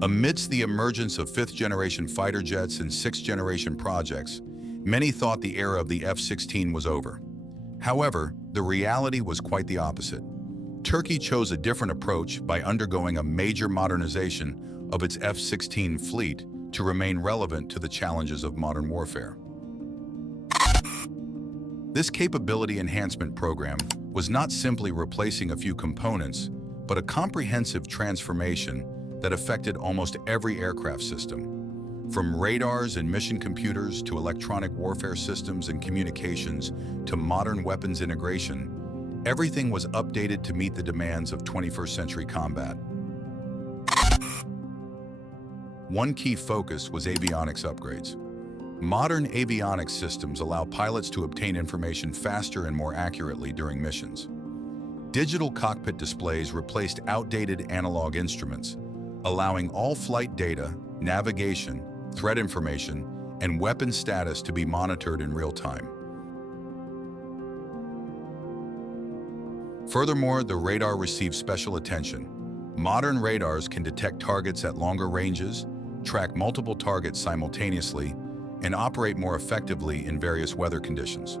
Amidst the emergence of fifth-generation fighter jets and sixth-generation projects, many thought the era of the F-16 was over. However, the reality was quite the opposite. Turkey chose a different approach by undergoing a major modernization of its F-16 fleet to remain relevant to the challenges of modern warfare. This capability enhancement program was not simply replacing a few components, but a comprehensive transformation that affected almost every aircraft system. From radars and mission computers to electronic warfare systems and communications to modern weapons integration, everything was updated to meet the demands of 21st century combat. One key focus was avionics upgrades. Modern avionics systems allow pilots to obtain information faster and more accurately during missions. Digital cockpit displays replaced outdated analog instruments, allowing all flight data, navigation, threat information, and weapon status to be monitored in real time. Furthermore, the radar received special attention. Modern radars can detect targets at longer ranges, track multiple targets simultaneously, and operate more effectively in various weather conditions.